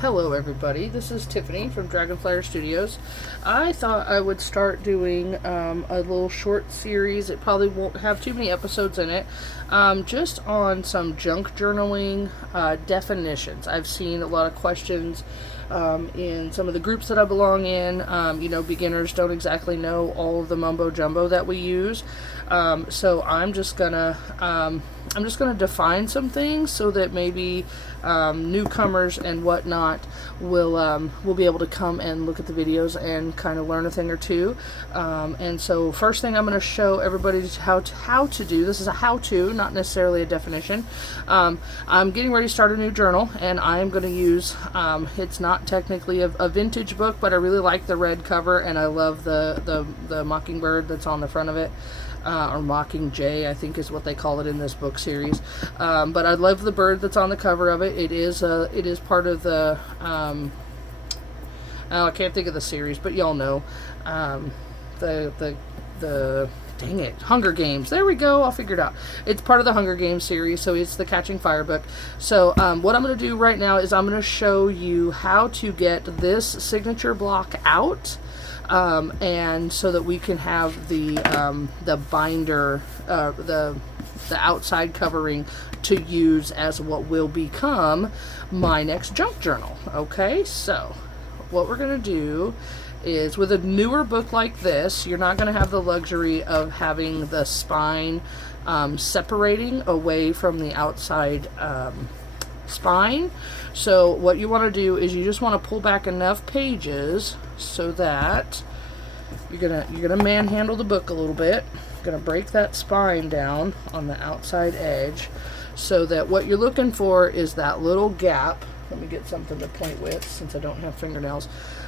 Hello everybody, this is Tiffany from Dragonflyer Studios. I thought I would start doing a little short series. It probably won't have too many episodes in it, just on some junk journaling definitions. I've seen a lot of questions in some of the groups that I belong in. Beginners don't exactly know all of the mumbo jumbo that we use. So I'm just gonna define some things so that maybe newcomers and whatnot will be able to come and look at the videos and kind of learn a thing or two. And so first thing I'm going to show everybody how to do. This is a how-to, not necessarily a definition. I'm getting ready to start a new journal, and I'm going to use. It's not technically a vintage book, but I really like the red cover, and I love the mockingbird that's on the front of it. Or Mockingjay, I think is what they call it in this book series. But I love the bird that's on the cover of it. It is part of the I can't think of the series, but y'all know the dang it, Hunger Games. There we go. I'll figure it out. It's part of the Hunger Games series, so it's the Catching Fire book. So what I'm going to do right now is I'm going to show you how to get this signature block out. And so that we can have the binder, the outside covering to use as what will become my next junk journal. Okay, so what we're going to do is, with a newer book like this, you're not going to have the luxury of having the spine separating away from the outside spine. So what you want to do is you just want to pull back enough pages so that you're gonna manhandle the book a little bit. You're gonna break that spine down on the outside edge so that what you're looking for is that little gap. Let me get something to point with since I don't have fingernails.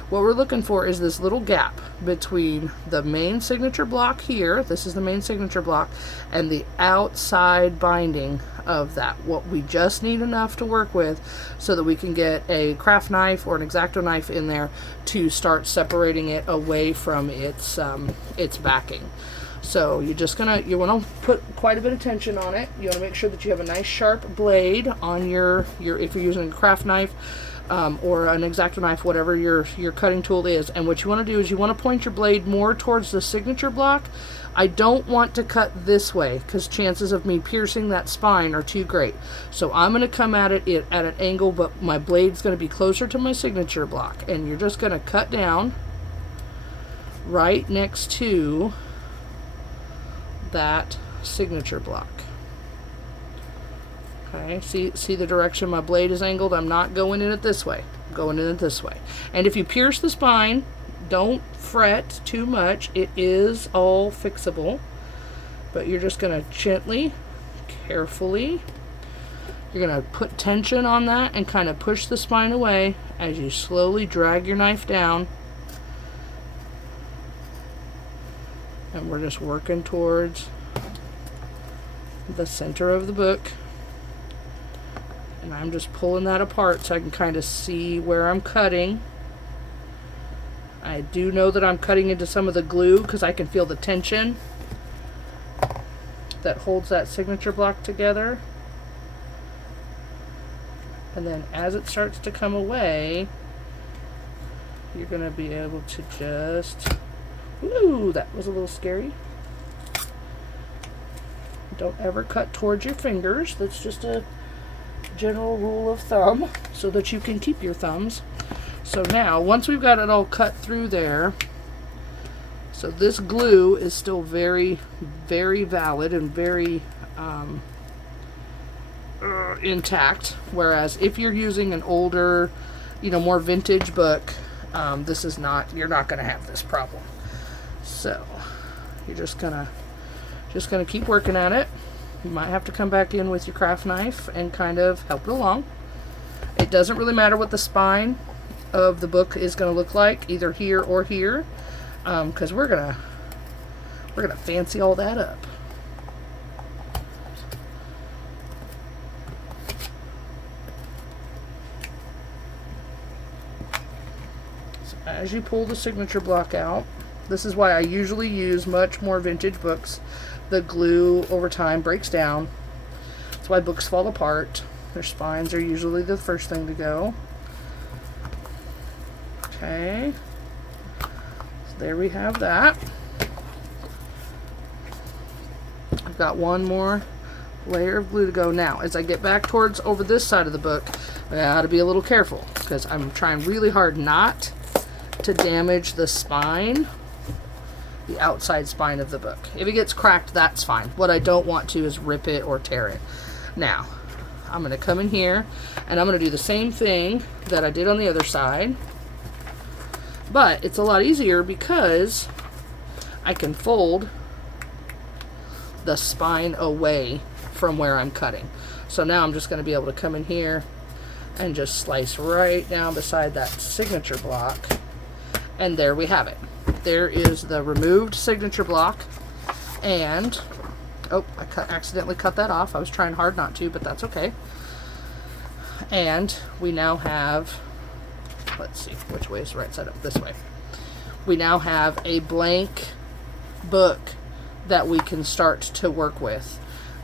What we're looking for is this little gap between the main signature block here, this is the main signature block, and the outside binding of that. What we just need enough to work with so that we can get a craft knife or an X-Acto knife in there to start separating it away from its backing. So you want to put quite a bit of tension on it. You want to make sure that you have a nice sharp blade on your if you're using a craft knife or an X-Acto knife, whatever your cutting tool is. And what you want to do is you want to point your blade more towards the signature block. I don't want to cut this way because chances of me piercing that spine are too great. So I'm going to come at it at an angle, but my blade's going to be closer to my signature block. And you're just going to cut down right next to that signature block. Okay, see the direction my blade is angled? I'm not going in it this way. I'm going in it this way. And if you pierce the spine, don't fret too much. It is all fixable. But you're just going to gently, carefully, you're going to put tension on that and kind of push the spine away as you slowly drag your knife down. And we're just working towards the center of the book. And I'm just pulling that apart so I can kind of see where I'm cutting. I do know that I'm cutting into some of the glue because I can feel the tension that holds that signature block together. And then as it starts to come away, you're going to be able to just... Ooh, that was a little scary. Don't ever cut towards your fingers. That's just a general rule of thumb so that you can keep your thumbs. So now, once we've got it all cut through there, so this glue is still very, very valid and very intact. Whereas if you're using an older, more vintage book, this is not. You're not going to have this problem. So you're just gonna keep working at it. You might have to come back in with your craft knife and kind of help it along. It doesn't really matter what the spine of the book is going to look like, either here or here, because we're gonna fancy all that up. So as you pull the signature block out, this is why I usually use much more vintage books. The glue over time breaks down. That's why books fall apart. Their spines are usually the first thing to go. Okay. So there we have that. I've got one more layer of glue to go. Now, as I get back towards over this side of the book, I gotta be a little careful because I'm trying really hard not to damage the spine, the outside spine of the book. If it gets cracked, that's fine. What I don't want to is rip it or tear it. Now, I'm gonna come in here and I'm gonna do the same thing that I did on the other side, but it's a lot easier because I can fold the spine away from where I'm cutting. So now I'm just going to be able to come in here and just slice right down beside that signature block, and there we have it. There is the removed signature block, and oh, I accidentally cut that off. I was trying hard not to, but that's okay. And we now have, let's see, which way is the right side up? This way. We now have a blank book that we can start to work with.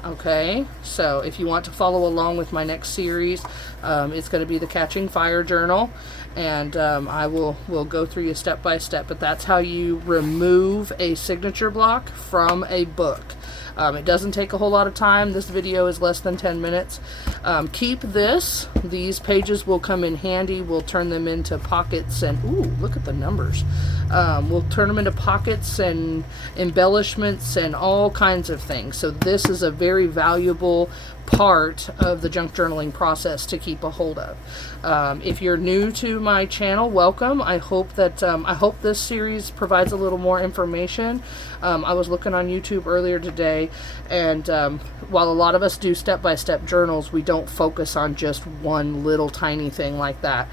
Okay, so if you want to follow along with my next series, it's going to be the Catching Fire Journal, and I will go through you step by step, but that's how you remove a signature block from a book. It doesn't take a whole lot of time. This video is less than 10 minutes. Keep this. These pages will come in handy. We'll turn them into pockets, and ooh, look at the numbers. We'll turn them into pockets and embellishments and all kinds of things. So this is a very valuable part of the junk journaling process to keep a hold of. If you're new to my channel, welcome. I hope that I hope this series provides a little more information. I was looking on YouTube earlier today, and while a lot of us do step-by-step journals, we don't focus on just one little tiny thing like that.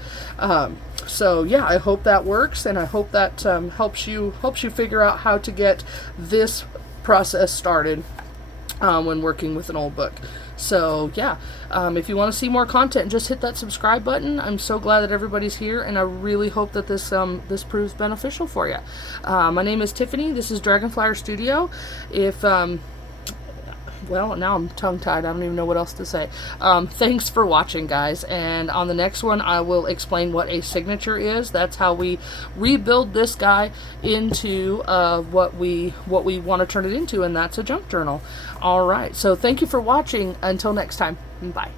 So yeah, I hope that works, and I hope that helps you figure out how to get this process started when working with an old book. So yeah, if you want to see more content, just hit that subscribe button. I'm so glad that everybody's here, and I really hope that this proves beneficial for you. My name is Tiffany. This is Dragonflyer Studio. If well, now I'm tongue-tied. I don't even know what else to say. Thanks for watching, guys. And on the next one, I will explain what a signature is. That's how we rebuild this guy into what we want to turn it into, and that's a junk journal. All right. So thank you for watching. Until next time. Bye.